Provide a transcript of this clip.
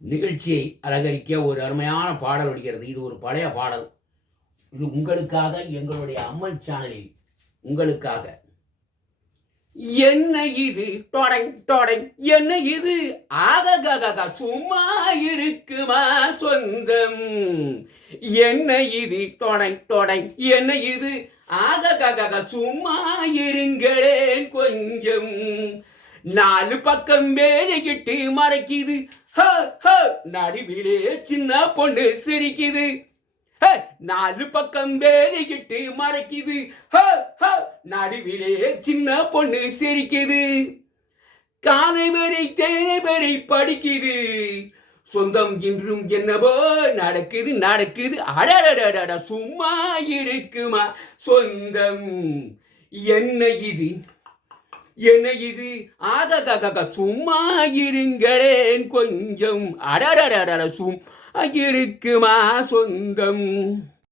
நிகழ்ச்சியை அலங்கரிக்க ஒரு அருமையான பாடல் வருகிறது. இது ஒரு பழைய பாடல். இது உங்களுக்காக, எங்களுடைய அம்மன் சேனலில் உங்களுக்காக. என்ன இது தொடங் தொடங், என்ன இது ஆகா சும்மா இருக்குமா சொந்தம், என்ன இது தொடங் தொடங், என்ன இது ஆகா சும்மா இருங்களேன் கொஞ்சம், நாலு பக்கம் வேலைக்கிட்டு மறைக்குது, நடுவிலே சின்ன பொண்ணு சிரிக்குது, நாலு பக்கம் வேலைக்கிட்டு மறைக்குது, நடுவிலே சின்ன பொண்ணு சிரிக்குது, காலை வரை தேனை வரை படிக்குது, சொந்தம் இன்றும் என்னவோ நடக்குது நடக்குது, அடடடட சும்மா இருக்குமா சொந்தம், என்ன இது என்ன இது ஆகா சும்மா இருங்களேன் கொஞ்சம், அடடடட சும்மா இருக்குமா சொந்தம்.